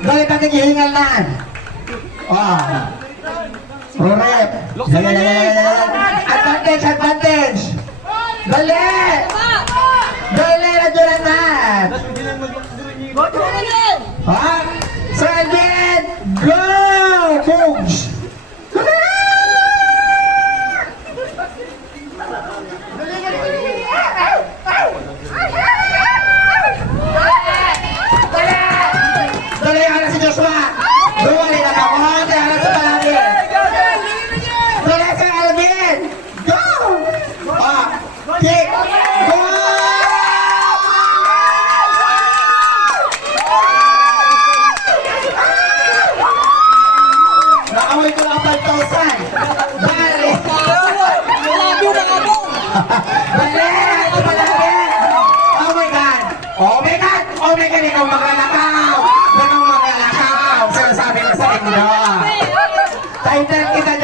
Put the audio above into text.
Dali ka naghihingal na. Rorep. Advantage, advantage. Dali. Dali na dyan na. So again, go! Booms! Dali ka na si Joshua! Duwali na ka! Mahante ka na sa palagi! Dali ka Alvin! Go! Kick! Go! Nakamoy ko lang 5,000! Bali! Bali! Ito palagi! Oh my God! Oh my God! Oh my God! Ikaw magalakaw! Sinasabi ko sa inyo. Title kita